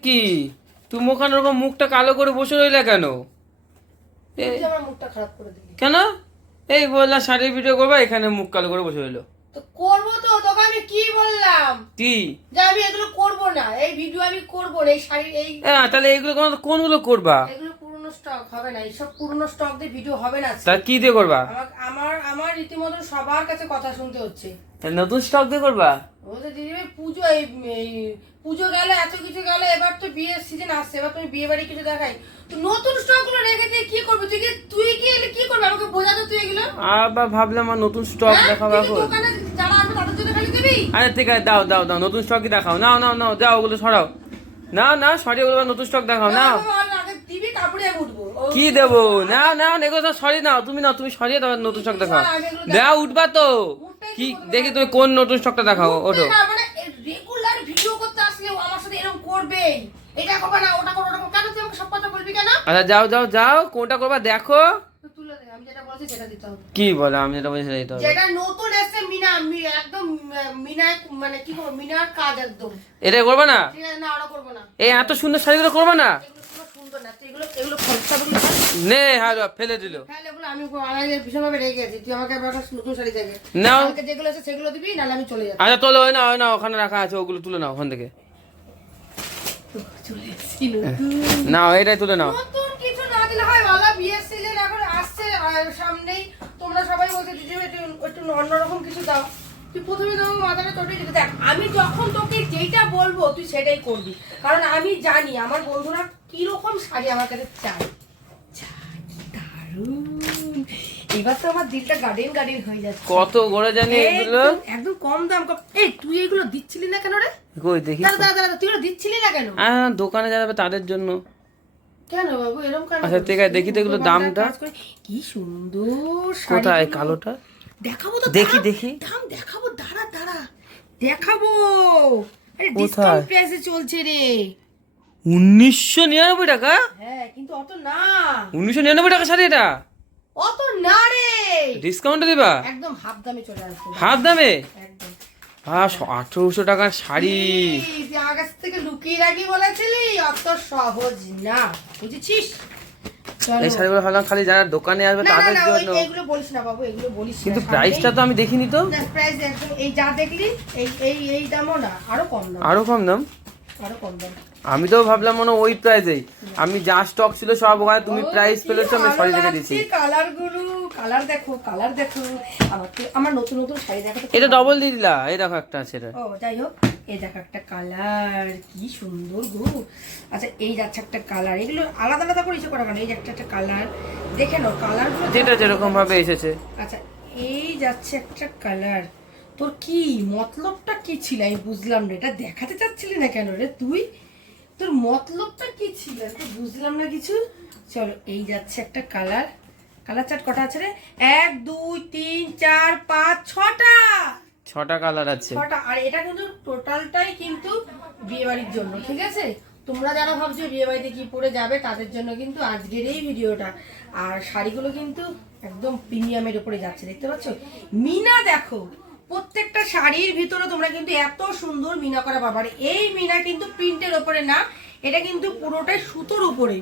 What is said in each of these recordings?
কি? তুমি ওখানে ওরকম মুখটা কালো করে বসে রইলে কেন? কেন? এই বললাম শাড়ির ভিডিও করবা এখানে মুখ কালো করে বসে রইল। করব তো তোকে আমি কি বললাম? কি? যে আমি এগুলো করব না এই ভিডিও আমি করব না এই শাড়ির এই এ, তাহলে কোন কোনগুলো করবা? এগুলো পুরনো স্টক হবে না এইসব পুরনো স্টক দিয়ে ভিডিও হবে না তা কি দিয়ে করবা? আমার আমার রীতিমতো সবার কাছে কথা শুনতে হচ্ছে। নতুন স্টক দিয়ে করবা? বলতে দিদিভাই পুজো এই এই পুজো গেলে এত কিছু গেলে এবার তো বিয়ের সিজন আসছে এবার তুমি বিয়ে বাড়ি কিছু দেখাই। নতুন স্টকগুলো রেখে দিয়ে কি করবি? তুই কি তুই কি এলে কি করবি? আমাকে বোঝা তো তুই এগুলো। আবার ভাবলাম আমার নতুন স্টক হ্যাঁ? দেখাবো এখন। দোকানে যারা আসবে তাদের জন্য খালি দিবি? আরে ঠিক আছে দাও দাও দাও নতুন স্টক দেখাও। নাও নাও নাও যাও ওগুলো সরাও। নাও নাও সরি ওগুলো নতুন স্টক দেখাও দিবি তারপরে উঠবো। কি দেবো? নাও এগুলো সব সরি নাও তুমি নাও তুমি সরিয়ে দাও নতুন স্টক দেখাও। দাও উঠবা তো। কি দেখি তুমি কোন নতুন স্টকটা দেখাও ওঠো। রেগুলার ভিডিও করতে আসলে ও আমার সাথে এরকম করবে এটা করবে না ওটা করবে ওটা। কেন আমাকে সব কথা বলবি কেন? আচ্ছা যাও যাও যাও কোনটা করবা দেখো। তো তুলে আমি যেটা বলছি সেটা দিতে হবে। কি বলে আমি যেটা বলছি সেটাই তো যেটা নতুন এসে মিনা একদম মিনার মানে কি বলব মিনার কাজ একদম। এটা করবা না? না আরও করব না। এই এত সুন্দর শাড়িগুলো করবা না? না নে হারো ফেলে দিল। আমি গেছি তুই আমাকে নতুন শাড়ি দেখে। কালকে যেগুলো আছে সেগুলো দিবি নাহলে আমি চলে যাব আচ্ছা তোলো না ওই না ওখানে রাখা আছে ওগুলো তুলে নাও ওখান থেকে। নাও এটাই তুলে নাও। নতুন কিছু না দিলে হয় ভালো বিয়ের সিজন এখন আসছে সামনেই তোমরা সবাই বলছে দিদি একটু একটু অন্যরকম কিছু দাও। তুই প্রথমে তোমার মাথাটা তোকে দিতে দেখ আমি যখন তোকে যেইটা বলব তুই সেটাই করবি। কারণ আমি জানি আমার বন্ধুরা কীরকম শাড়ি আমার কাছে চায়, দারুণ। এবার তো আমার দিলটা গার্ডেন গার্ডেন হয়ে যাচ্ছে কত করে জানি এগুলো একদম- কম দাম এই তুই এগুলো দিচ্ছিলি না কেন রে কই দেখি দাদা দাদা তুই এগুলো দিচ্ছিলি না কেন হ্যাঁ দোকানে যাবে তাদের জন্য কেন বাবু এরকম কেন আচ্ছা, ঠিক আছে, দেখি তো দোকানদার দামটা। কি সুন্দর কোথায় কালোটা দেখাবো তো দেখি, দেখি। দাম দেখাবো দাঁড়া দাঁড়া দেখাবো আরে? ডিসকাউন্ট প্রাইসে চলছে রে উনিশশো নিরানব্বই টাকা হ্যাঁ কিন্তু অত না উনিশশো নিরানব্বই টাকা শাড়ি এটা অত না রে ডিসকাউন্ট দিবা? একদম হাফ দামে চলে আসবে হাফ দামে? একদম। আঠারোশো টাকার শাড়ি। এই, আমার কাছ থেকে লুকিয়ে রাখি বলেছিলি? অত সহজ না। বুঝেছিস। এই শাড়িগুলো খালি যারা দোকানে আসবে তাদের জন্য। এইগুলো বলিস না বাবু এগুলো বলিস কিন্তু প্রাইসটা তো আমি দেখিনি তো। প্রাইস এই যা দেখলি এই এই এই দামও না আরও কম দাম। আরও কম দাম? আমি তো ভাবলাম মনে ওই প্রাইসেই আমি যা স্টক ছিল সব ওখানে তুমি প্রাইস পেলেছো আমি শাড়ি দেখে দিয়েছি। কালারগুলো? কালার দেখো কালার দেখো। আমার আমার নতুন নতুন শাড়ি দেখো এটা ডবল দিয়ে দিলা? এই দেখো একটা আছে এটা। ও যাই হোক এই দেখো একটা কালার কি সুন্দর গো। আচ্ছা এই যাচ্ছে একটা কালার এগুলো আলাদা আলাদা করে ইচ্ছে করা কেন? এই যে একটা একটা কালার দেখে নাও কালার যেটা যেরকম ভাবে এসেছে। আচ্ছা এই যাচ্ছে একটা কালার তোর কি মতলবটা কি ছিল? আমি বুঝলাম না। এটা দেখাতে চাচ্ছিলি না কেন রে তুই? তোর মতলবটা কি ছিল? আমি তো বুঝলাম না কিছু। চলো এই যাচ্ছে একটা কালার কালার চার্ট কটা আছে রে? এক দুই তিন চার পাঁচ ছটা! ছটা কালার আছে। ছটা। আর এটা কিন্তু টোটালটাই কিন্তু বিয়ে বাড়ির জন্য ঠিক আছে? তোমরা যারা ভাবছ বিয়ে বাড়িতে কি পরে যাবে তাদের জন্য কিন্তু আজকের এই ভিডিওটা। আর শাড়িগুলো কিন্তু একদম প্রিমিয়ামের উপরে যাচ্ছে দেখতে পাচ্ছ? মিনা দেখো। প্রত্যেকটা শাড়ির ভিতরে তোমরা কিন্তু এত সুন্দর মিনা করা পাবে। এই মিনা কিন্তু প্রিন্টের ওপরে না এটা কিন্তু পুরোটাই সুতোর উপরে।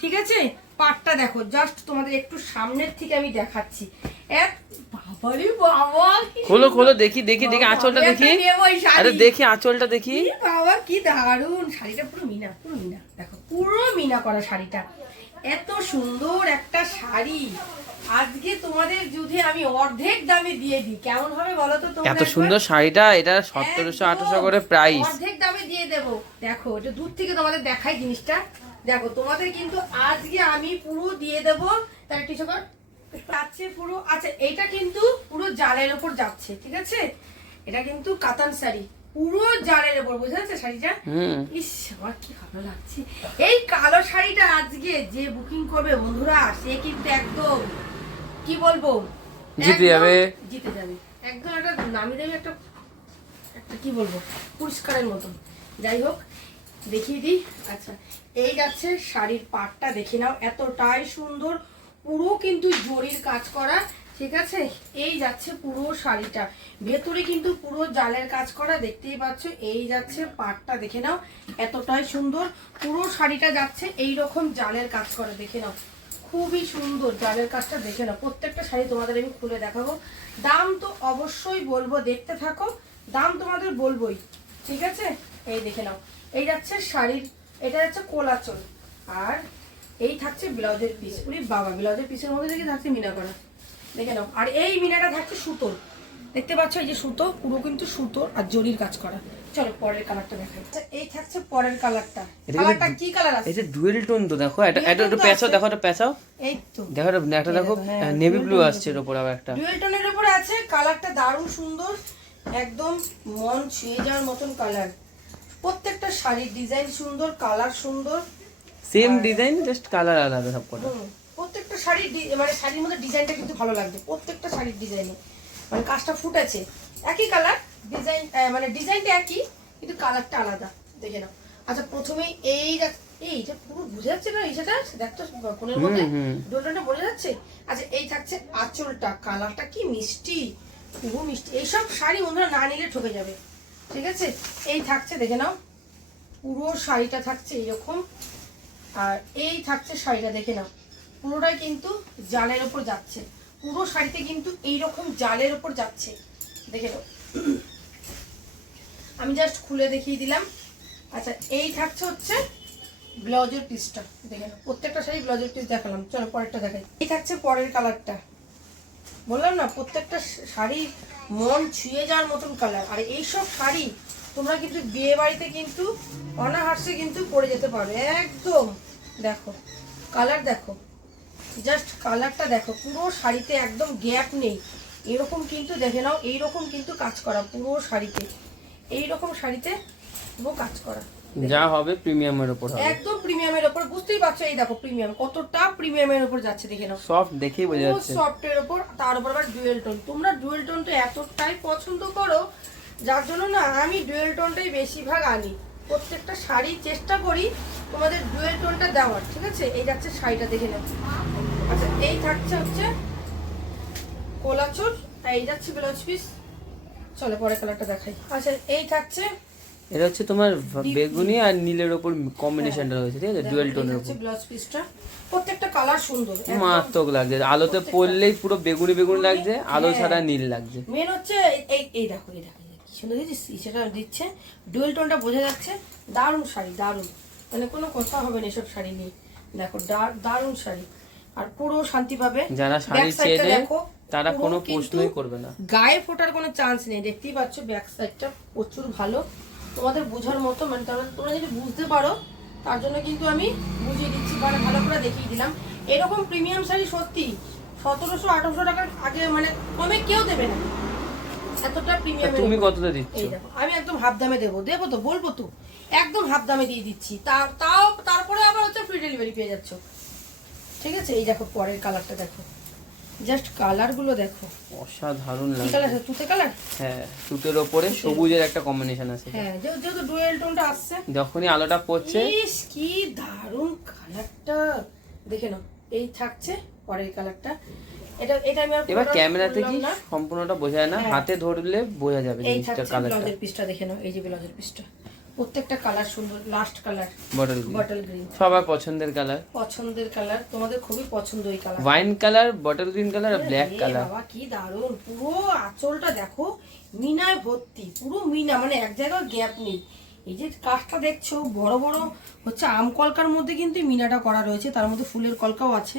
ঠিক আছে? পাটটা দেখো জাস্ট তোমাদের একটু সামনের থেকে আমি দেখাচ্ছি। এক বাবারে বাবা খোলো খোলো দেখি দেখি দেখি আঁচলটা দেখি একটা নেব এই শাড়ি। আরে দেখি আঁচলটা দেখি। বাবা কি দারুণ শাড়িটা পুরো মিনা পুরো মিনা। দেখো পুরো মিনা করা শাড়িটা। এত সুন্দর একটা শাড়ি। আজকে তোমাদের যদি আমি অর্ধেক দামে দিয়ে দিই। কেমন হবে বলো তো তোমরা এত সুন্দর শাড়িটা এটা সতেরোশো আঠারোশো করে প্রাইস অর্ধেক দামে দিয়ে দেব। দেখো এটা দূর থেকে তোমাদের দেখাই জিনিসটা। দেখো তোমাদের কিন্তু আজকে আমি পুরো দিয়ে দেব। তার একটু কর যাচ্ছে পুরো। আচ্ছা এটা কিন্তু পুরো জালের ওপর যাচ্ছে ঠিক আছে? এটা কিন্তু কাতান শাড়ি। পুরো জালের ওপর বুঝতে পারছ শাড়িটা? হুম। ইস আমার কি ভালো লাগছে। এই কালো শাড়িটা আজকে যে বুকিং করবে বন্ধুরা সে কিন্তু একদম কি বলব? জিতে যাবে। জিতে যাবে। একদম একটা নামি দেবে একটা একটা কি বলব? পুরস্কারের মতন। যাই হোক দেখিয়ে দিই। আচ্ছা এই যাচ্ছে শাড়ির পাটটা দেখে নাও এতটাই সুন্দর। পুরো কিন্তু জরির কাজ করা ঠিক আছে? এই যাচ্ছে পুরো শাড়িটা। ভেতরে কিন্তু পুরো জালের কাজ করা দেখতেই পাচ্ছ। এই যাচ্ছে পাটটা দেখে নাও এতটাই সুন্দর। পুরো শাড়িটা যাচ্ছে এই রকম জালের কাজ করা দেখে নাও। খুবই সুন্দর জালের কাজটা দেখে না প্রত্যেকটা শাড়ি তোমাদের আমি খুলে দেখাবো। দাম তো অবশ্যই বলব, দেখতে থাকো। দাম তোমাদের বলবোই, ঠিক আছে? এই দেখে নাও। এই যাচ্ছে শাড়ির, এটা যাচ্ছে কোলাচল। আর এই থাকছে ব্লাউজের পিস উনি বাবা, ব্লাউজের পিসের মধ্যে দেখে থাকছে মিনা করা দেখে নাও। আর এই মিনাটা থাকছে সুতোর। দেখতে পাচ্ছ এই যে সুতো পুরো কিন্তু সুতোর আর জরির কাজ করা। চলো পরের কালারটা দেখাই। আচ্ছা, এই থাকছে পরের কালারটা কালারটা কি কালার আছে? এই ডুয়েল টোন তো দেখো এটা এটা একটু তো দেখো এটা পেঁচাও এই তো। দেখো এটা দেখো হ্যাঁ, নেভি ব্লু আসছে এর উপর আবার একটা। ডুয়েল টোনের উপরে আছে কালারটা দারুণ সুন্দর একদম মন ছুঁয়ে যাওয়ার মতন কালার প্রত্যেকটা শাড়ির ডিজাইন সুন্দর কালার সুন্দর। সেম ডিজাইন জাস্ট কালার আলাদা সব কটা প্রত্যেকটা শাড়ির মানে শাড়ির মধ্যে ডিজাইনটা কিন্তু ভালো লাগবে প্রত্যেকটা শাড়ির ডিজাইনে মানে কাজটা ফুটেছে। একই কালার ডিজাইন মানে ডিজাইনটা একই কিন্তু কালারটা আলাদা। দেখে নাও। আচ্ছা প্রথমেই এই দেখ- এই এটা পুরো বুঝে যাচ্ছে না এই সেটা দেখতো ফোনের মধ্যে। ডোলটা বোঝা যাচ্ছে? আচ্ছা এই থাকছে আঁচলটা। কালারটা কি মিষ্টি? পুরো মিষ্টি। এইসব শাড়ি বন্ধুরা না নিলে ঠকে যাবে। ঠিক আছে? এই থাকছে দেখে নাও। পুরো শাড়িটা থাকছে এইরকম। আর এই থাকছে শাড়িটা দেখে নাও। পুরোটাই কিন্তু জালের ওপর যাচ্ছে। পুরো শাড়িতে কিন্তু এইরকম জালের ওপর যাচ্ছে। দেখে নাও। আমি জাস্ট খুলে দেখিয়ে দিলাম। আচ্ছা এই থাকছে হচ্ছে ব্লাউজের পিসটা দেখে নাও। প্রত্যেকটা শাড়ি ব্লাউজের পিস দেখালাম। চলো পরেরটা দেখাই। এই থাকছে পরের কালারটা বললাম না, প্রত্যেকটা শাড়ি মন ছুঁয়ে যাওয়ার মতন কালার আর এইসব শাড়ি তোমরা কিন্তু বিয়ে বাড়িতে কিন্তু অনাহার্সে কিন্তু পরে যেতে পারো। একদম। দেখো কালার দেখো। জাস্ট কালারটা দেখো পুরো শাড়িতে একদম গ্যাপ নেই। এরকম কিন্তু দেখে নাও এইরকম কিন্তু কাজ করা পুরো শাড়িতে। এইরকম শাড়িতে পুরো কাজ করা। যা হবে প্রিমিয়ামের উপর হবে। একদম প্রিমিয়ামের ওপর বুঝতেই পারছ এই দেখো প্রিমিয়াম কতটা প্রিমিয়ামের ওপর যাচ্ছে দেখে নাও। সফট দেখেই বোঝা পুরো যাচ্ছে। সফটের ওপর তার উপর আবার ডুয়েল টোন তোমরা ডুয়েল টোনটা এতটাই পছন্দ করো যার জন্য না আমি ডুয়েল টোনটাই বেশিরভাগ আনি। প্রত্যেকটা শাড়ি চেষ্টা করি তোমাদের ডুয়েল টোনটা দেওয়ার ঠিক আছে? এই যাচ্ছে শাড়িটা দেখে নাও আচ্ছা এই থাকছে হচ্ছে কোলাচুর আর এই যাচ্ছে ব্লাউজ পিস। চলো পরে কালারটা দেখাই। আচ্ছা এই থাকছে এটা হচ্ছে তোমার বেগুনি আর নীলের উপর কম্বিনেশনটা রয়েছে ঠিক আছে? ডুয়েল টোনের উপর ব্লাউজ পিসটা। প্রত্যেকটা কালার সুন্দর মারাত্মক লাগছে। আলোতে পড়লেই পুরো বেগুনি বেগুনি লাগছে আলো হ্যাঁ। ছাড়া নীল লাগছে। মেন হচ্ছে এই- এই এই দেখো এই দেখো। এই দেখো, সুন্দর দিচ্ছি। সেটা দিচ্ছে ডুয়েল টোনটা বোঝা যাচ্ছে দারুণ শাড়ি দারুণ। মানে কোনো কথা হবে না এসব শাড়ি নিয়ে। দেখো দারুণ শাড়ি। আর পুরো শান্তি পাবে। যারা শাড়ি চেনে দেখো, তারা কোনো প্রশ্নই করবে না। গায়ে ফোটার কোনো চান্স নেই। দেখতেই পাচ্ছ ব্যাক সাইডটা প্রচুর ভালো। তোমাদের বোঝার মতো মানে তোমরা তোমরা যদি বুঝতে পারো তার জন্য কিন্তু আমি বুঝিয়ে দিচ্ছি মানে ভালো করে দেখিয়ে দিলাম। এরকম প্রিমিয়াম শাড়ি সত্যি সতেরোশো আঠারোশো টাকার আগে মানে কমে কেউ দেবে না। এতটা প্রিমিয়াম তুমি কতটা দিচ্ছ? আমি একদম হাফ দামে দেবো। দেবো তো বলব তো। একদম হাফ দামে দিয়ে দিচ্ছি। তার তাও তারপরে আবার হচ্ছে ফ্রি ডেলিভারি পেয়ে যাচ্ছ। ঠিক আছে? এই দেখো পরের কালারটা দেখো। জাস্ট কালারগুলো দেখো। অসাধারণ কালার তুতে কালার হ্যাঁ সুতের ওপরে সবুজের একটা কম্বিনেশন আছে। হ্যাঁ যেহেতু ডুয়েল টোনটা আসছে। যখনই আলোটা পড়ছে। ইস কি দারুণ কালারটা দেখে নাও এই থাকছে পরের কালারটা এটা এটা আমি এবার ক্যামেরাতে কি সম্পূর্ণটা বোঝা যায় না। হ্যাঁ। হাতে ধরলে বোঝা যাবে জিনিসটা কালারটা ব্লাউজের পিসটা দেখে নাও এই যে ব্লাউজের পিসটা। প্রত্যেকটা কালার সুন্দর last colour bottle bottle green সবার পছন্দের কালার পছন্দের কালার তোমাদের খুবই পছন্দ এই colour wine colour bottle green colour আর ব্ল্যাক কালার বাবা কি দারুণ। পুরো আঁচলটা দেখো মিনায় ভর্তি পুরো মিনা মানে এক জায়গায় গ্যাপ নেই। এই যে কাজটা দেখছ বড় বড় হচ্ছে আম কলকার মধ্যে কিন্তু মিনাটা করা রয়েছে তার মধ্যে ফুলের কলকাও আছে।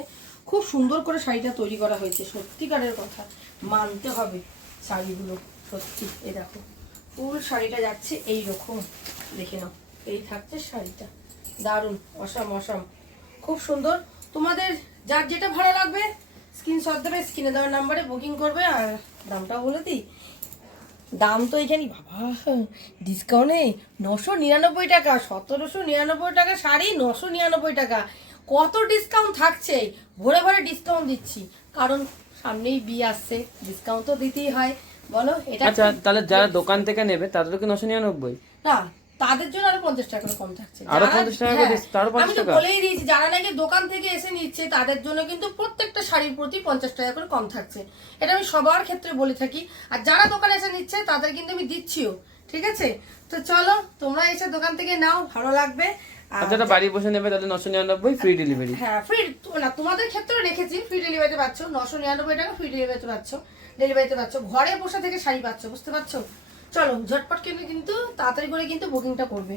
খুব সুন্দর করে শাড়িটা তৈরি করা হয়েছে, সত্যিকারের কথা। মানতে হবে শাড়িগুলো, সত্যি, এই দেখো। ফুল শাড়িটা যাচ্ছে এই রকম দেখে নাও, এই থাকছে শাড়িটা। দারুণ, অসাম অসাম। খুব সুন্দর। তোমাদের যার যেটা ভালো লাগবে স্ক্রিনশট দেবে স্ক্রিনে দেওয়ার নাম্বারে বুকিং করবে, আর দামটাও বলে দিই। দাম তো এখানে বাবা ডিসকাউন্টে নশো নিরানব্বই টাকা, সতেরোশো নিরানব্বই টাকা শাড়ি, নশো নিরানব্বই টাকা। কত ডিসকাউন্ট থাকছে? ভরে ভরে ডিসকাউন্ট দিচ্ছি। কারণ সামনেই বিয়ে আসছে ডিসকাউন্ট তো দিতেই হয়। বলো এটা আচ্ছা তাহলে যারা দোকান থেকে নেবে তাদেরও কি নশো নিরানব্বই? না তাদের জন্য আরও পঞ্চাশ টাকা করে কম থাকছে। আরও 50 টাকা করে হ্যাঁ, তারও 50 আমি তো টাকা? বলেই দিয়েছি যারা নাকি দোকান থেকে এসে নিচ্ছে তাদের জন্য কিন্তু প্রত্যেকটা শাড়ির প্রতি পঞ্চাশ টাকা করে কম থাকছে। এটা আমি সবার ক্ষেত্রে বলে থাকি। আর যারা দোকানে এসে নিচ্ছে তাদের কিন্তু আমি দিচ্ছিও ঠিক আছে? তো চলো তোমরা এসে দোকান থেকে নাও ভালো লাগবে। আর যারা বাড়ি বসে নেবে তাহলে নশো নিরানব্বই ফ্রি ডেলিভারি হ্যাঁ ফ্রি না, তোমাদের ক্ষেত্রেও রেখেছি ফ্রি ডেলিভারিতে পাচ্ছ, নশো নিরানব্বই টাকা ফ্রি ডেলিভারিতে পাচ্ছ ডেলিভারিতে পাচ্ছ, ঘরে বসে থেকে শাড়ি পাচ্ছ, বুঝতে পারছ? চলো, ঝটপট কিনে কিন্তু তাড়াতাড়ি করে কিন্তু বুকিংটা করবে।